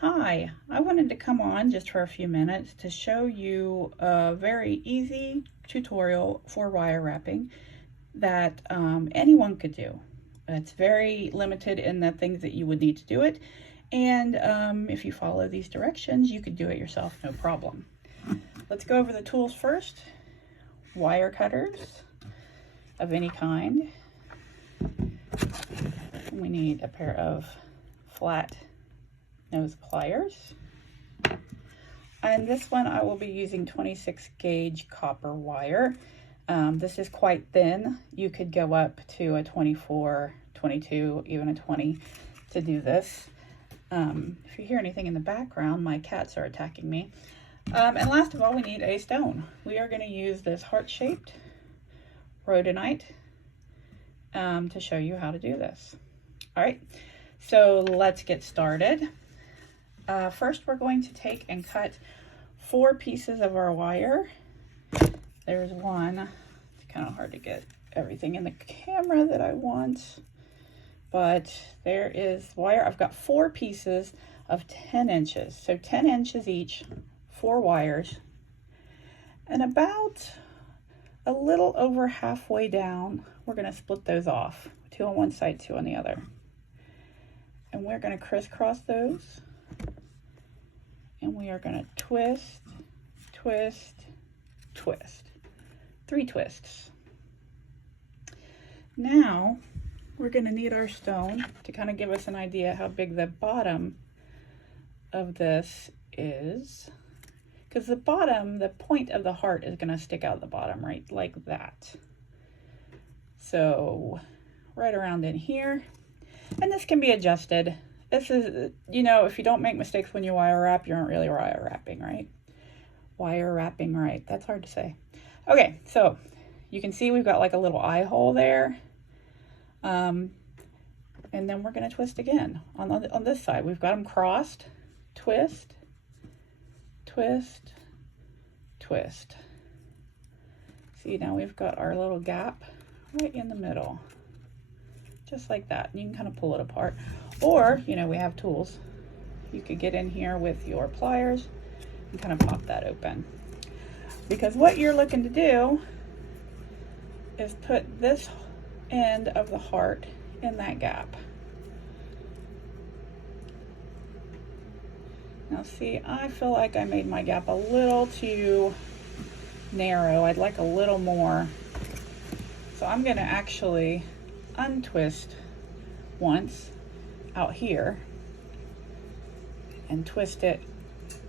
Hi, I wanted to come on just for a few minutes to show you a very easy tutorial for wire wrapping that anyone could do. It's very limited in the things that you would need to do it, and if you follow these directions, you could do it yourself, no problem. Let's go over the tools first. Wire cutters of any kind. We need a pair of flat nose pliers, and this one I will be using 26 gauge copper wire. This is quite thin. You could go up to a 24, 22, even a 20 to do this. If you hear anything in the background, my cats are attacking me. And last of all, we need a stone. We are going to use this heart-shaped rhodonite to show you how to do this. All right, so let's get started. First, we're going to take and cut 4 pieces of our wire. There's one. It's kind of hard to get everything in the camera that I want, but there is wire. I've got 4 pieces of 10 inches, so 10 inches each, 4 wires, and about a little over halfway down, we're going to split those off, 2 on one side, 2 on the other, and we're going to crisscross those. And we are going to twist, twist, twist. 3 twists. Now, we're going to need our stone to kind of give us an idea how big the bottom of this is. Because the bottom, the point of the heart is going to stick out the bottom, right? Like that. So, right around in here. And this can be adjusted. This is, you know, if you don't make mistakes when you wire wrap, you aren't really wire wrapping, right? Wire wrapping, right? That's hard to say. Okay, so you can see we've got like a little eye hole there. And then we're going to twist again. On this side, we've got them crossed. Twist, twist, twist. See, now we've got our little gap right in the middle. Just like that. And you can kind of pull it apart. Or, you know, we have tools. You could get in here with your pliers and kind of pop that open. Because what you're looking to do is put this end of the heart in that gap. Now see, I feel like I made my gap a little too narrow. I'd like a little more. So I'm going to actually untwist once out here and twist it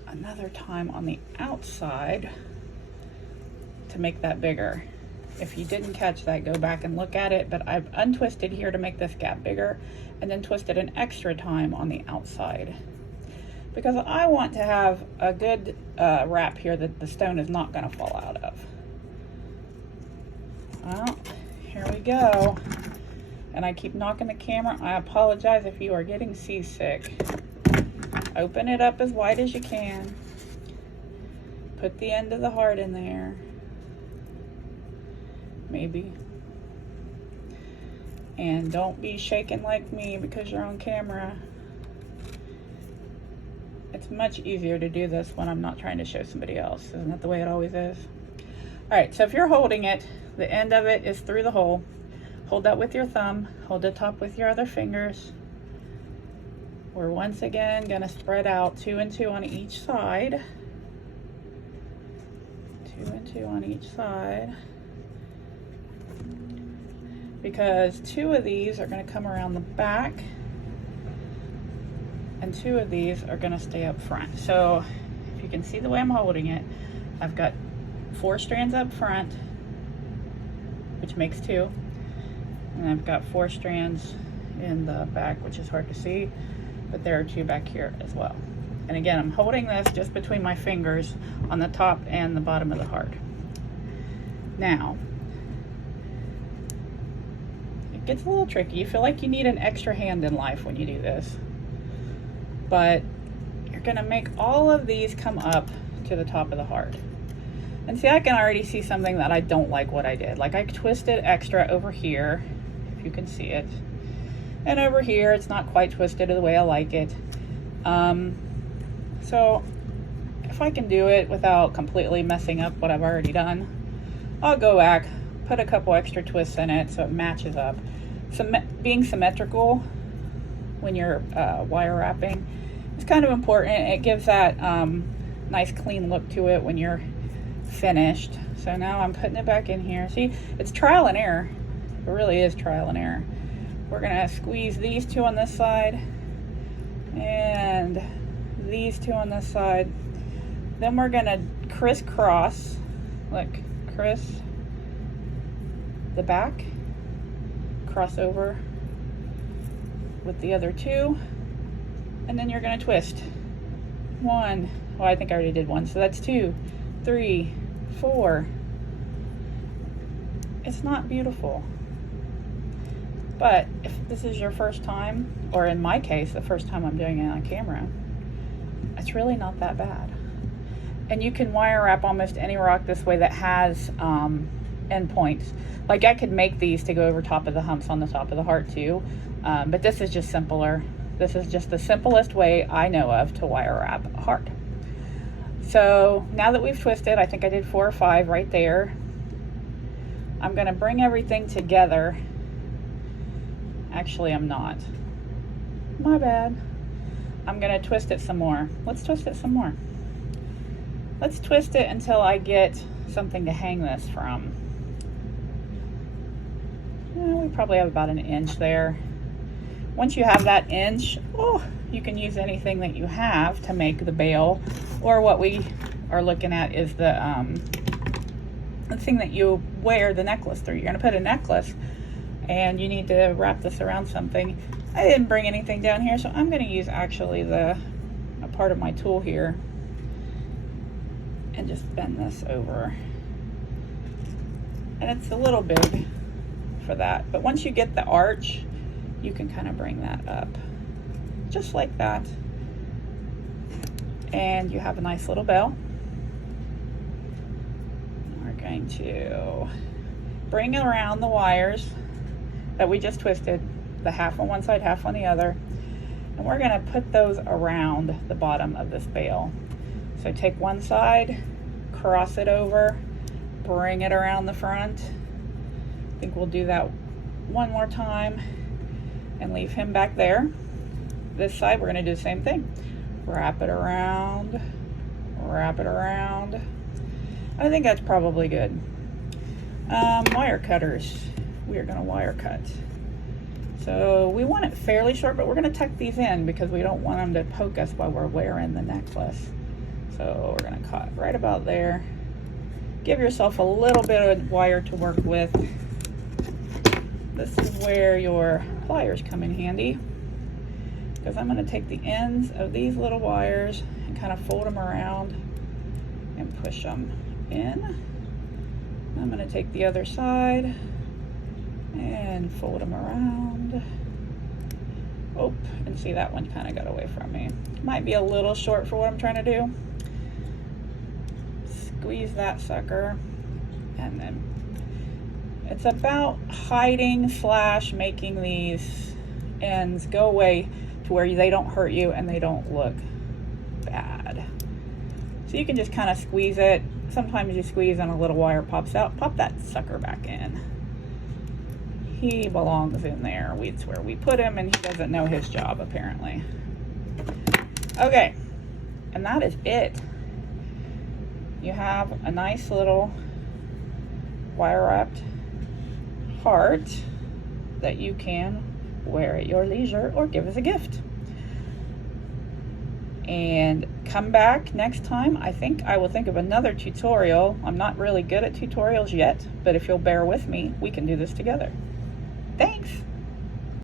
another time on the outside to make that bigger. If you didn't catch that, go back and look at it, but I've untwisted here to make this gap bigger and then twisted an extra time on the outside because I want to have a good wrap here that the stone is not going to fall out of. Well, here we go. And I keep knocking the camera. I apologize if you are getting seasick. Open it up as wide as you can. Put the end of the heart in there. Maybe. And don't be shaking like me because you're on camera. It's much easier to do this when I'm not trying to show somebody else. Isn't that the way it always is? All right, so if you're holding it, the end of it is through the hole. Hold that with your thumb, hold the top with your other fingers. We're once again gonna spread out 2 and 2 on each side. 2 and 2 on each side. Because 2 of these are gonna come around the back and 2 of these are gonna stay up front. So if you can see the way I'm holding it, I've got 4 strands up front, which makes 2. And I've got 4 strands in the back, which is hard to see, but there are 2 back here as well. And again, I'm holding this just between my fingers on the top and the bottom of the heart. Now, it gets a little tricky. You feel like you need an extra hand in life when you do this. But you're gonna make all of these come up to the top of the heart. And see, I can already see something that I don't like what I did. Like I twisted extra over here, if you can see it. And over here, it's not quite twisted the way I like it. So if I can do it without completely messing up what I've already done, I'll go back, put a couple extra twists in it so it matches up. Being symmetrical when you're wire wrapping is kind of important. It gives that nice clean look to it when you're finished. So now I'm putting it back in here. See, it's trial and error. It really is trial and error. We're gonna squeeze these two on this side and these two on this side. Then we're gonna crisscross, look, the back, cross over with the other two, and then you're gonna twist. One, well, I think I already did one, so that's 2, 3, 4. It's not beautiful. But if this is your first time, or in my case, the first time I'm doing it on camera, it's really not that bad. And you can wire wrap almost any rock this way that has endpoints. Like I could make these to go over top of the humps on the top of the heart too, but this is just simpler. This is just the simplest way I know of to wire wrap a heart. So now that we've twisted, I think I did 4 or 5 right there. I'm gonna bring everything together. Actually, I'm not. My bad. I'm gonna twist it some more. Let's twist it some more. Let's twist it until I get something to hang this from. We probably have about 1 inch there. Once you have that inch, you can use anything that you have to make the bail, or what we are looking at is the thing that you wear the necklace through. You're gonna put a necklace and you need to wrap this around something. I didn't bring anything down here, so I'm gonna use actually a part of my tool here and just bend this over. And it's a little big for that, but once you get the arch, you can kind of bring that up just like that, and you have a nice little bell. We're going to bring around the wires that we just twisted, the half on one side, half on the other, and we're going to put those around the bottom of this bail. So take one side, cross it over, bring it around the front. I think we'll do that one more time and leave him back there. This side, we're gonna do the same thing. Wrap it around, wrap it around. I think that's probably good. Wire cutters. We are gonna wire cut. So we want it fairly short, but we're gonna tuck these in because we don't want them to poke us while we're wearing the necklace. So we're gonna cut right about there. Give yourself a little bit of wire to work with. This is where your pliers come in handy, because I'm going to take the ends of these little wires and kind of fold them around and push them in. I'm going to take the other side and fold them around. Oh, and see, that one kind of got away from me. Might be a little short for what I'm trying to do. Squeeze that sucker, and then it's about hiding / making these ends go away to where they don't hurt you and they don't look bad. So you can just kind of squeeze it. Sometimes you squeeze and a little wire pops out. Pop that sucker back in. He belongs in there. It's where we put him, and he doesn't know his job apparently. Okay, and that is it. You have a nice little wire wrapped heart that you can wear at your leisure or give as a gift. And come back next time. I think I will think of another tutorial. I'm not really good at tutorials yet, but if you'll bear with me, we can do this together. Thanks.